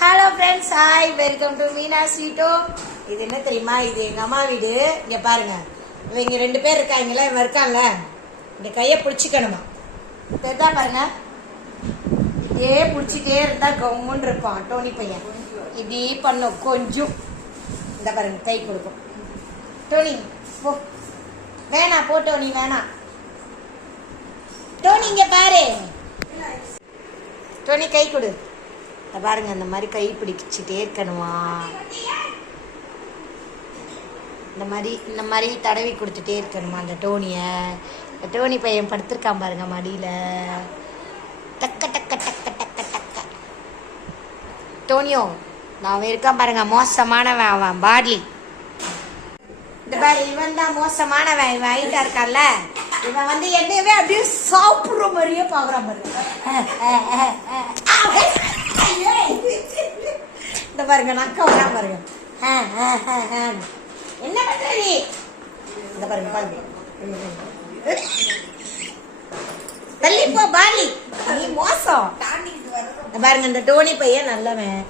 Hello friends, hi, welcome to Meena Sweeto. இது என்ன தெரியுமா? இது எங்கள் அம்மா வீடு. இங்கே பாருங்க, இவங்க 2 பேர் இருக்காங்களா, இவன் இருக்கான்ல, இந்த கையை பிடிச்சிக்கணுமா, தெரிதா பாருங்க. இதே பிடிச்சிட்டே இருந்தா கம்முன்னு இருப்பான் டோனி பையன். இப்படி பண்ணும் கொஞ்சம். இந்த பாருங்க, கை கொடுக்கும். டோனி போ, வேணாம், போ டோனி, வேணாம். டோனி இங்கே பாரு, டோனி கை கொடு. பாருங்க, இந்த மாதிரி கை பிடிச்சிட்டே இருக்கணுமா, இந்த மாதிரி தடவி கொடுத்துட்டே இருக்கணுமா அந்த டோனியை. டோனி பையன் படுத்திருக்கான் பாருங்க மடியில். டக்க டக்க டக்க டக்க டக்க. டோனியோ நான் இருக்கான் பாருங்க, மோசமானவன் அவன் பாட்லி. இந்த பாரு, இவன் தான் மோசமானவன். இவன் ஹைட்டா இருக்கான்ல, இவன் வந்து என்னவே அப்படியே சாப்பிடுற மாதிரியே பாக்குறான் பாருங்க. இந்த பாருங்க, நக்க வரா பாருங்க. என்ன பண்ற நீ? இந்த பாருங்க பாருங்க, தள்ளி போ பாலி, நீ மோசம். பாருங்க, இந்த டோனி பையன் நல்லவன்.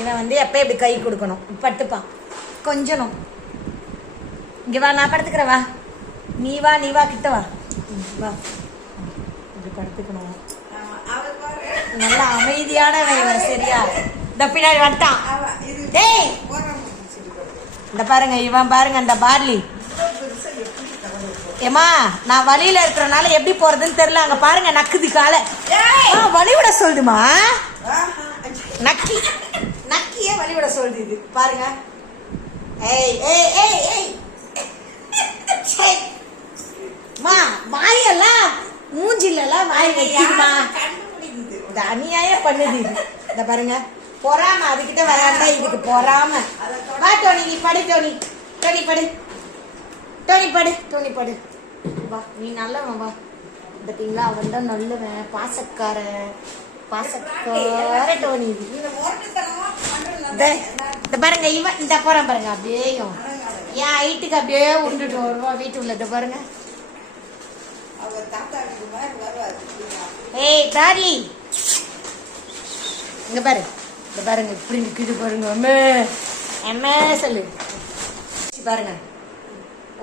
இவன் வந்து எப்ப இப்படி கை கொடுக்கணும், பட்டுப்பான் கொஞ்சணும். இங்க வா, நான் படுத்துக்கிறேன், வா நீ வா, நீ வா, கிட்ட வா, வா. இப்படி படுத்துக்கணும். நல்ல அமைதியானவன். சரியா? இந்த பின்னாடி வந்துட்டான். டேய், இந்த பாருங்க, இவன் பாருங்க, இந்த பார்லி. ஏமா, நான் வழியில இருக்கிறனால எப்படி போறதுன்னு தெரியல. அங்க பாருங்க, நக்குது காலை. வழிவிட சொல்லுமா, நக்கியே வழிவிட சொல்லுது. இது பாருங்க. ஏய் ஏய் ஏய் ஏய், வாயெல்லாம் மூஞ்சிலாம் வாய் வைக்குமா, இந்த அநியாய பண்ணுது இது. இந்த பாருங்க, பொறாம. அதுகிட்ட வராண்டா, இதுக்கு பொறாம. வா டோனி, நீ படு. டோனி, டோனி படு, டோனி படு, டோனி படு. வா, நீ நல்லவன், வா. பார்த்தீங்களா, அவன் தான் நல்லவன், பாசக்காரன், பாசக்கார டோனி. இந்த பாருங்க, இவன் இந்த போறான் பாருங்க, அப்படியே என் ஹைட்டுக்கு அப்படியே உண்டுட்டு வருவான் வீட்டு உள்ள. இந்த பாருங்க. ஏய் சார்லி, இங்க பாரு, இந்த பாருங்க, இப்படி நிக்குது பாருங்க. அம்மே சொல்லு பாருங்க.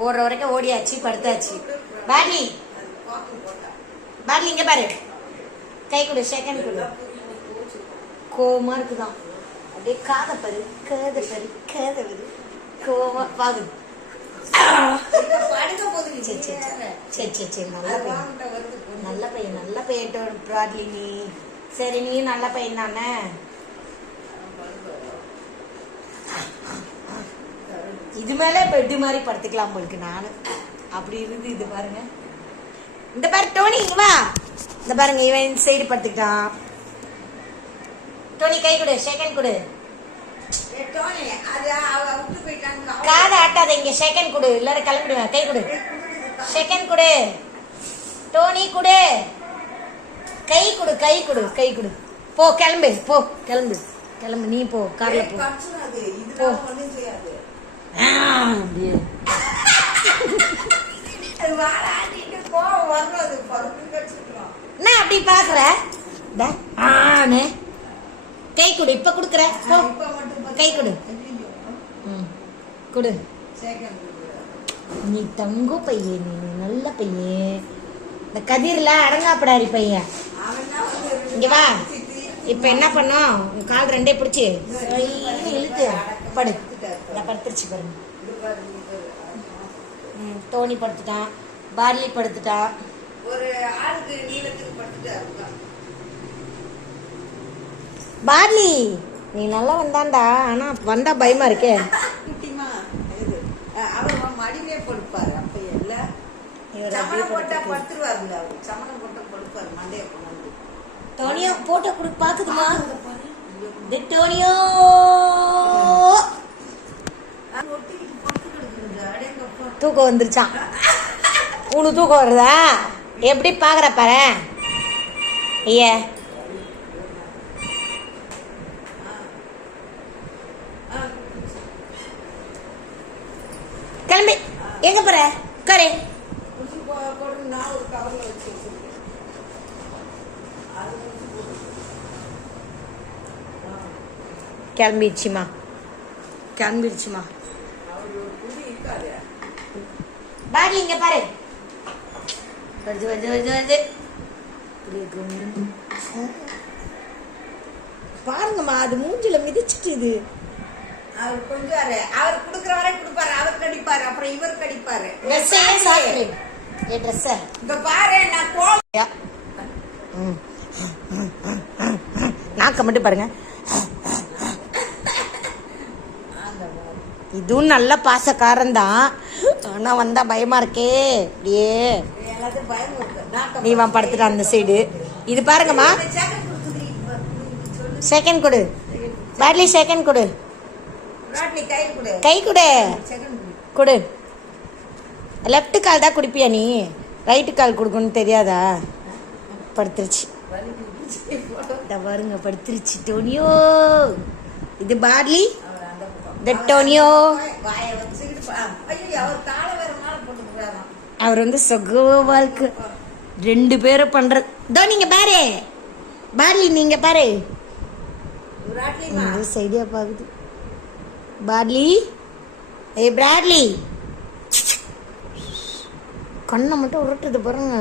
ஓடுற வரைக்கும் ஓடியாச்சு, படுத்தாச்சு. பாட்லி, பாட்லி இங்க பாரு, கை கொடு, செகண்ட் கொடு. கோமா இருக்குதான், அப்படியே காத பாரு, கேத பாரு, கேத பாரு, கோமா பாகு. சரி, நல்ல பையன், நல்ல பையன் பிராட்லி நீ. சரி, நீ நல்ல பையன் தானே. இது மேல பெட்டு மாதிரி படுத்துக்கலாம் போலுக்கு நானு. அப்படி இருந்து இது பாருங்க. இந்த பாரு டோனி, இங்க வா. இந்த பாருங்க, இவன் இந்த சைடு படுத்துக்கிட்டான். டோனி கை கொடு, செகண்ட் கொடு. காதை ஆட்டாத, இங்க செகண்ட் கொடு, இல்ல கிளம்பிடுவேன். கை கொடு, செகண்ட் கொடு. டோனி கொடு, கை கொடு, கை கொடு, கை கொடு. போ, கிளம்பு, போ, கிளம்பு, கிளம்பு. நீ போ, கார்ல போ. என்ன அப்படி பாக்குற? கை கொடு, இப்ப குடுக்கற. கை கொடு, கொடு. நீ தங்க பையன், நீ நல்ல பையன். இந்த கதிர்ல அடங்காப்படாரி பையன். இங்க வா. இப்ப என்ன பண்ணோம், உன் கால் ரெண்டே பிடிச்சி இழுத்து படு. நான் படுத்துருச்சு பாருங்க. டோனி படுத்துட்டான், பார்லி படுத்துட்டான். ஒரு ஆளுக்கு நீளத்துக்கு படுத்துட்டா. பார்லி, நீ நல்லா வந்தாண்டா, ஆனா வந்தா பயமா இருக்கே. மடியிலே படுப்பாரு. அப்ப இல்ல, சமணம் போட்டா படுத்துருவாருல, சமணம் போட்டா படுப்பாரு, மண்டைய கொண்டு. டோனியோ போட்டோ குடு, பாத்துக்குமா. டோனியோ தூக்கம் வந்துருச்சான். உனக்கு தூக்கம் வருதா? எப்படி பாக்குற பாரு. ஐய, கிளம்பி எங்க போற? கரே கிளம்பிடுச்சுமா கிளம்பிடுச்சுமா. பாடி இங்க பாரு, வருது வருது வருது வருது. பாருங்கம்மா, அது மூஞ்சில மிதிச்சிட்டு. அவர் கொஞ்சம் அவர் குடுக்குற வரை கொடுப்பாரு, அவர் கடிப்பாரு, அப்புறம் இவர் கடிப்பாரு. இங்க பாரு, நாக்க மட்டும் பாருங்க. இதுவும் நல்ல பாசக்காரன் தான், ஆனா வந்தா பயமா இருக்கே. அப்படியே எல்லாத்தையும் பயம் இருக்கு. நீ வா படுத்துட்டு அந்த சைடு. இது பாருங்கம்மா, செகண்ட் கொடு பாட்லி, செகண்ட் கொடு, கை கொடு கொடு. லெஃப்ட் கால் தான் குடிப்பியா நீ, ரைட்டு கால் கொடுக்கணும்னு தெரியாதா? படுத்துருச்சு பாருங்க, படுத்துருச்சு டோனியோ. இது பாட்லி, டோனியோ. அவர் வந்து சொக வாழ்க்கை 2 பேரும் பண்றது. இதோ நீங்க பாரு பாட்லி, நீங்க பாரு சைடியா பாக்குது பாட்லி. ஏ பிராட்லி, கண்ணை மட்டும் உருட்டுது பாருங்க.